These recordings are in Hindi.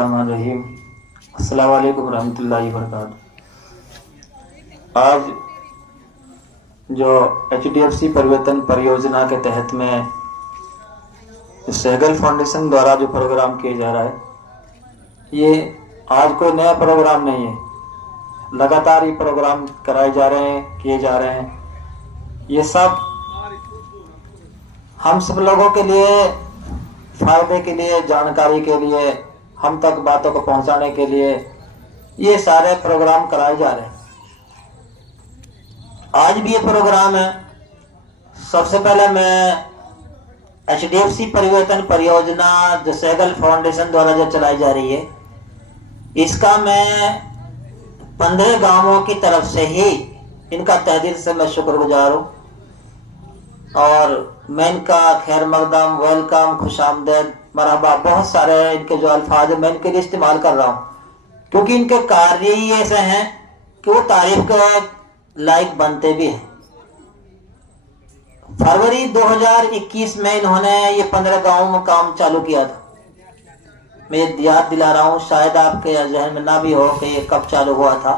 बिस्मिल्लाहिर्रहमानिर्रहीम। अस्सलामु अलैकुम रहमतुल्लाहि वबरकातुहू। आज जो HDFC परिवर्तन परियोजना के तहत में सहगल फाउंडेशन द्वारा जो प्रोग्राम किया जा रहा है, ये आज कोई नया प्रोग्राम नहीं है। लगातार ये प्रोग्राम कराए जा रहे हैं, किए जा रहे हैं। ये सब हम सब लोगों के लिए, फायदे के लिए, जानकारी के लिए, हम तक बातों को पहुंचाने के लिए ये सारे प्रोग्राम कराए जा रहे हैं। आज भी ये प्रोग्राम है। सबसे पहले मैं HDFC परिवर्तन परियोजना जो सहगल फाउंडेशन द्वारा जो चलाई जा रही है, इसका मैं 15 गांवों की तरफ से ही इनका तहे दिल से मैं शुक्रगुजार हूँ और मैं इनका खैर मकदम, वेलकम, खुशामदेद, मरहबा, बहुत सारे इनके जो अल्फाज है मैं इनके लिए इस्तेमाल कर रहा हूँ, क्योंकि इनके कार्य ही ऐसे हैं कि वो तारीफ के लायक बनते भी हैं। फरवरी 2021 में इन्होंने ये 15 गांवों में काम चालू किया था। मैं याद दिला रहा हूँ, शायद आपके जहन में ना भी हो कि ये कब चालू हुआ था।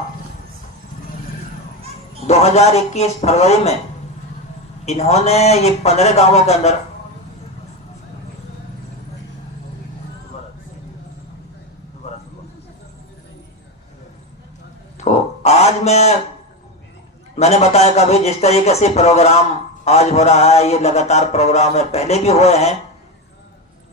2021 फरवरी में इन्होंने ये 15 गांवों के अंदर तो आज मैंने बताया कि अभी जिस तरीके से प्रोग्राम आज हो रहा है, ये लगातार प्रोग्राम है, पहले भी हुए हैं।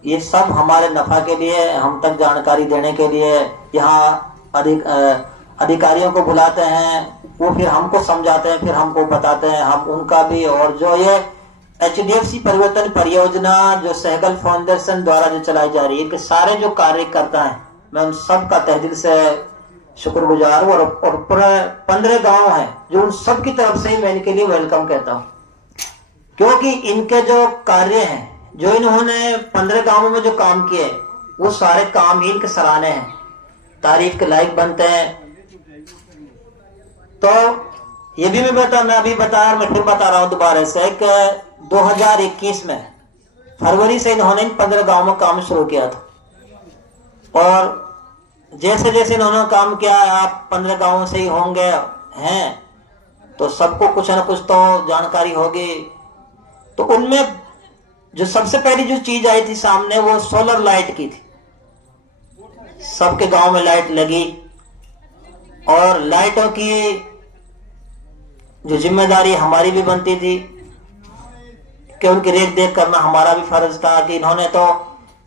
ये सब हमारे नफा के लिए, हम तक जानकारी देने के लिए यहाँ अधिकारियों को बुलाते हैं, वो फिर हमको समझाते हैं, फिर हमको बताते हैं, हम उनका भी। और जो ये HDFC परिवर्तन परियोजना जो सहगल फाउंडेशन द्वारा जो चलाई जा रही है, कि सारे जो कार्यकर्ता हैं, मैं उन सब का तहे दिल से शुक्रगुजार हूँ। और पूरे 15 गांव हैं जो उन सब की तरफ से मैं इनके लिए वेलकम कहता हूँ, क्योंकि इनके जो कार्य हैं, जो इन्होंने 15 गांवों में जो काम किए, वो सारे काम ही इनके सराहने हैं, तारीफ के लायक बनते हैं। तो ये भी मैं अभी बताया, मैं फिर बता रहा हूं दोबारा से कि 2021 में फरवरी से इन्होंने इन 15 गांवों में काम शुरू किया था। और जैसे जैसे इन्होंने काम किया, आप 15 गांवों से ही होंगे हैं, तो सबको कुछ न कुछ तो जानकारी होगी। तो उनमें जो सबसे पहली जो चीज आई थी सामने, वो सोलर लाइट की थी। सबके गांव में लाइट लगी और लाइटों की जो जिम्मेदारी हमारी भी बनती थी कि उनकी रेख देख करना हमारा भी फर्ज था। कि इन्होंने तो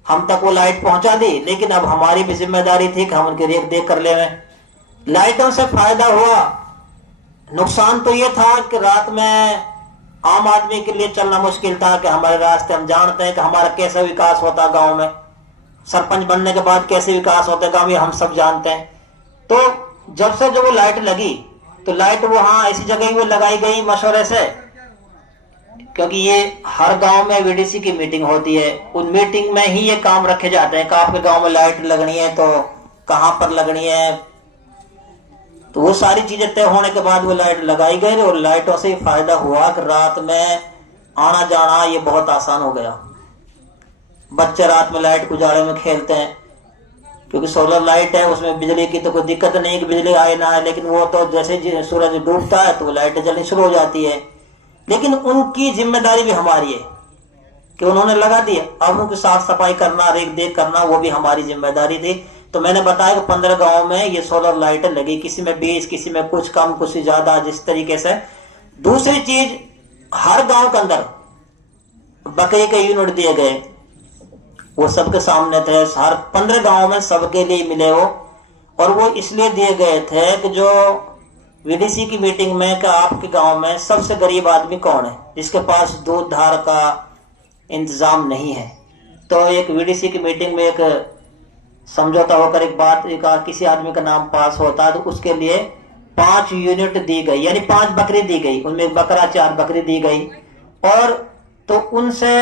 हम तक वो लाइट पहुंचा दी, लेकिन अब हमारी भी जिम्मेदारी थी कि हम उनकी रेख देख कर ले। लाइटों से फायदा हुआ, नुकसान तो ये था कि रात में आम आदमी के लिए चलना मुश्किल था। कि हमारे रास्ते, हम जानते हैं कि हमारा कैसा विकास होता गांव में, सरपंच बनने के बाद कैसे विकास होता है गांव में, हम सब जानते हैं। तो जब से जो वो लाइट लगी, तो लाइट वहां ऐसी जगह ही वो लगाई गई मशवरे से, क्योंकि ये हर गांव में VDC की मीटिंग होती है, उन मीटिंग में ही ये काम रखे जाते हैं कि आपके गांव में लाइट लगनी है तो कहां पर लगनी है। तो वो सारी चीजें तय होने के बाद वो लाइट लगाई गई और लाइटों से फायदा हुआ कि रात में आना जाना ये बहुत आसान हो गया। बच्चे रात में लाइट उजाले में खेलते हैं, क्योंकि सोलर लाइट है, उसमें बिजली की तो कोई दिक्कत नहीं कि बिजली आए ना आए, लेकिन वो तो जैसे सूरज डूबता है तो वो लाइट जलनी शुरू हो जाती है। लेकिन उनकी जिम्मेदारी भी हमारी है कि उन्होंने लगा दिया, अब उनकी साफ सफाई करना, रेख देख करना, वो भी हमारी जिम्मेदारी थी। तो मैंने बताया कि 15 गांवों में ये सोलर लाइटें लगी, किसी में 20, किसी में कुछ कम, कुछ ज्यादा, जिस तरीके से। दूसरी चीज, हर गांव के अंदर बकरी के यूनिट दिए गए, वो सबके सामने थे। हर 15 गांवों में सबके लिए मिले वो, और वो इसलिए दिए गए थे कि जो VDC की मीटिंग में कि आपके गांव में सबसे गरीब आदमी कौन है जिसके पास दूध धार का इंतजाम नहीं है। तो एक VDC की मीटिंग में एक समझौता होकर एक बात, किसी आदमी का नाम पास होता तो उसके लिए 5 यूनिट दी गई, यानी 5 बकरी दी गई, उनमें एक बकरा, 4 बकरी दी गई। और तो उनसे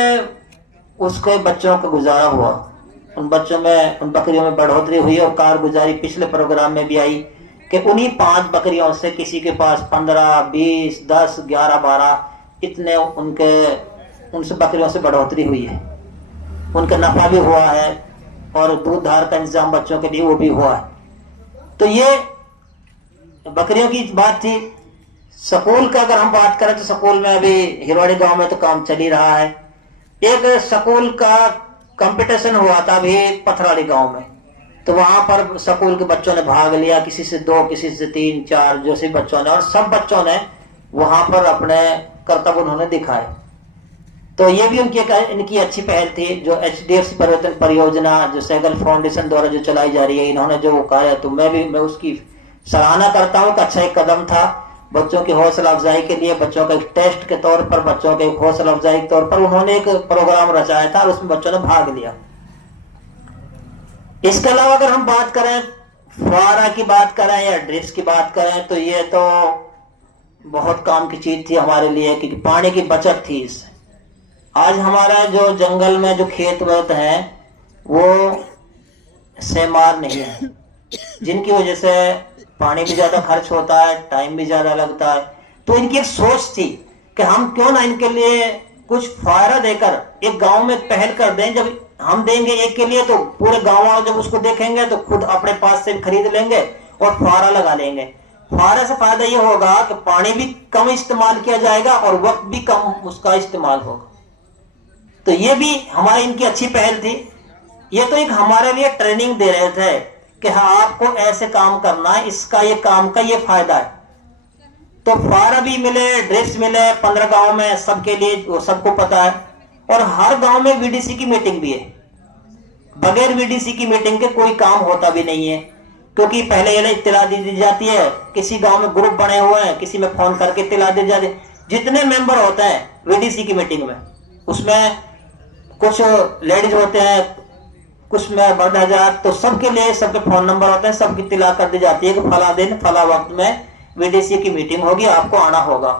उसके बच्चों का गुजारा हुआ, उन बच्चों में, उन बकरियों में बढ़ोतरी हुई। और कारगुजारी पिछले प्रोग्राम में भी आई कि उन्हीं 5 बकरियों से किसी के पास 15, 20, 10, 11, 12 इतने उनसे बकरियों से बढ़ोतरी हुई है, उनका नफा भी हुआ है। और दूध धार का इंतजाम बच्चों के लिए वो भी हुआ है। तो ये बकरियों की बात थी। स्कूल का अगर हम बात करें तो स्कूल में अभी हिरवाड़ी गांव में तो काम चल ही रहा है। एक स्कूल का कंपटीशन हुआ था अभी पथराड़ी गांव में, तो वहां पर स्कूल के बच्चों ने भाग लिया, किसी से 2, किसी से 3, 4 जो से बच्चों ने, और सब बच्चों ने वहां पर अपने कर्तव्य उन्होंने दिखाए। तो ये भी इनकी अच्छी पहल थी। जो HDFC परिवर्तन परियोजना जो सहगल फाउंडेशन द्वारा जो चलाई जा रही है, इन्होंने जो वो कहा है, तो मैं उसकी सराहना करता हूँ कि अच्छा एक कदम था बच्चों की हौसला अफजाई के लिए। बच्चों का एक टेस्ट के तौर पर, बच्चों के हौसला अफजाई के तौर पर उन्होंने एक प्रोग्राम रचाया था और उसमें बच्चों ने भाग लिया। इसके अलावा अगर हम बात करें, फुहारा की बात करें या ड्रिप्स की बात करें, तो ये तो बहुत काम की चीज थी हमारे लिए, क्योंकि पानी की बचत थी इससे। आज हमारा जो जंगल में जो खेत वत है वो सेमार नहीं है, जिनकी वजह से पानी भी ज्यादा खर्च होता है, टाइम भी ज्यादा लगता है। तो इनकी एक सोच थी कि हम क्यों ना इनके लिए कुछ फुहारा देकर एक गांव में पहल कर दें। जब हम देंगे एक के लिए तो पूरे गांव वाले जब उसको देखेंगे तो खुद अपने पास से खरीद लेंगे और फुहारा लगा लेंगे। फुहारे से फायदा ये होगा कि पानी भी कम इस्तेमाल किया जाएगा और वक्त भी कम उसका इस्तेमाल होगा। तो ये भी हमारी इनकी अच्छी पहल थी। ये तो एक हमारे लिए ट्रेनिंग दे रहे थे कि हाँ आपको ऐसे काम करना है, इसका ये काम का ये फायदा है। तो फुहारा भी मिले, ड्रिप्स मिले 15 गांव में सबके लिए, वो सबको पता है। और हर गांव में VDC की मीटिंग भी है। बगैर VDC की मीटिंग के कोई काम होता भी नहीं है, क्योंकि पहले ये इत्तला दी जाती है। किसी गांव में ग्रुप बने हुए हैं, किसी में फोन करके इत्तला दी जाती है। जितने मेंबर होते हैं VDC की मीटिंग में, उसमें कुछ लेडीज होते हैं, कुछ में मर्द हजरात, तो सबके लिए सबके फोन नंबर होते हैं, सबकी इत्तला कर दी जाती है कि फला दिन फला वक्त में VDC की मीटिंग होगी, आपको आना होगा।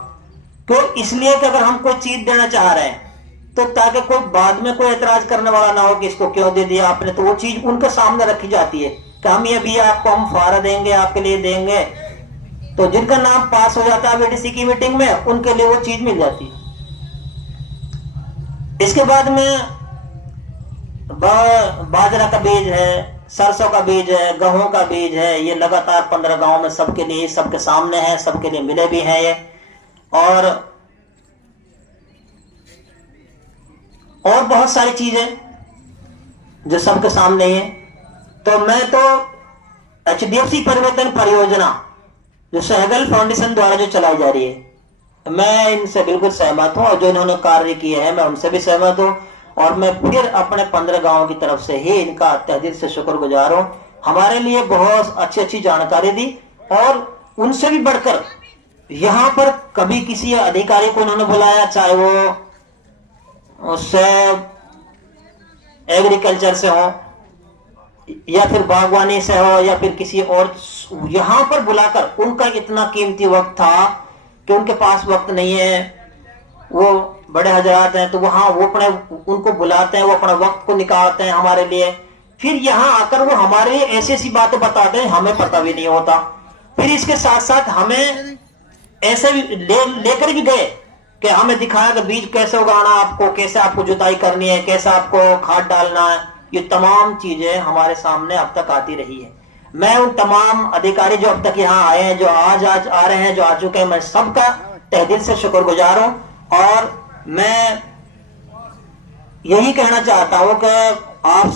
क्यों? इसलिए कि अगर हम कोई चीज देना चाह रहे हैं तो ताकि कोई बाद में कोई एतराज करने वाला ना हो कि इसको क्यों दे दिया आपने, तो वो चीज उनके सामने रखी जाती है कि हम ये भी आपको हम फुहारा देंगे, आपके लिए देंगे। तो जिनका नाम पास हो जाता है VDC की मीटिंग में, उनके लिए वो चीज मिल जाती है। इसके बाद में बाजरा का बीज है, सरसों का बीज है, गेहूं का बीज है। ये लगातार 15 गांव में सबके लिए, सबके सामने है, सबके लिए मिले भी हैं ये। और बहुत सारी चीजें जो सबके सामने है। तो मैं तो HDFC परिवर्तन परियोजना जो सहगल फाउंडेशन द्वारा जो चलाई जा रही है, मैं इनसे बिल्कुल सहमत हूं, और जो इन्होंने कार्य किए हैं मैं उनसे भी सहमत हूं। और मैं फिर अपने 15 गांवों की तरफ से ही इनका तहे से शुक्रगुजार हूं। हमारे लिए बहुत अच्छी अच्छी जानकारी दी, और उनसे भी बढ़कर यहां पर कभी किसी अधिकारी को उन्होंने बुलाया, चाहे वो उससे एग्रीकल्चर से हो या फिर बागवानी से हो या फिर किसी और, यहां पर बुलाकर उनका इतना कीमती वक्त था कि उनके पास वक्त नहीं है, वो बड़े हजरात हैं, तो वहां वो अपने उनको बुलाते हैं, वो अपना वक्त को निकालते हैं हमारे लिए। फिर यहाँ आकर वो हमारे लिए ऐसी ऐसी बातें बताते हैं हमें पता भी नहीं होता। फिर इसके साथ साथ हमें ऐसे लेकर भी गए कि हमें दिखाया कि बीज कैसे उगाना आपको, कैसे आपको जुताई करनी है, कैसे आपको खाद डालना है। ये तमाम चीजें हमारे सामने अब तक आती रही है। मैं उन तमाम अधिकारी जो अब तक यहाँ आए हैं, जो आज आ रहे हैं, जो आ चुके हैं, मैं सबका तहे दिल से शुक्रगुजार हूं। और मैं यही कहना चाहता हूं कि आप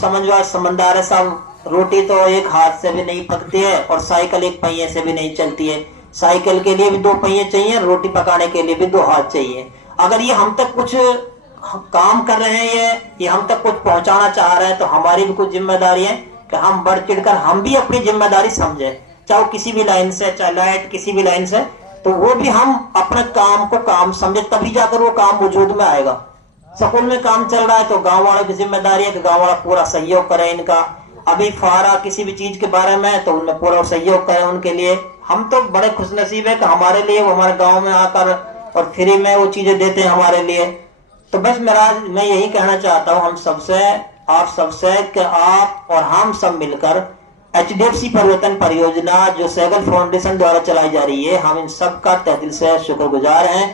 समझदार है सब, रोटी तो एक हाथ से भी नहीं पकती है और साइकिल एक पहिए से भी नहीं चलती है। साइकिल के लिए भी 2 पहिए चाहिए, रोटी पकाने के लिए भी 2 हाथ चाहिए। अगर ये हम तक कुछ काम कर रहे हैं, ये हम तक कुछ पहुंचाना चाह रहे हैं, तो हमारी भी कुछ जिम्मेदारी है कि हम बढ़ चढ़कर हम भी अपनी जिम्मेदारी समझे, चाहे किसी भी लाइन से, चाहे लाइट किसी भी लाइन से, तो वो भी हम अपने काम को काम समझे, तभी जाकर वो काम वजूद में आएगा। स्कूल में काम चल रहा है तो गांव वालों की जिम्मेदारी है कि गांव वाला पूरा सहयोग करे इनका। अभी फुहारा किसी भी चीज के बारे में तो उनमें पूरा सहयोग करें उनके लिए। हम तो बड़े खुशनसीब है कि हमारे लिए वो हमारे गांव में आकर और फ्री में वो चीजें देते हैं हमारे लिए। तो बस मैं यही कहना चाहता हूँ हम सबसे, आप सबसे, कि आप और हम सब मिलकर HDFC परिवर्तन परियोजना जो सहगल फाउंडेशन द्वारा चलाई जा रही है, हम इन सब का तहे दिल से शुक्रगुजार हैं।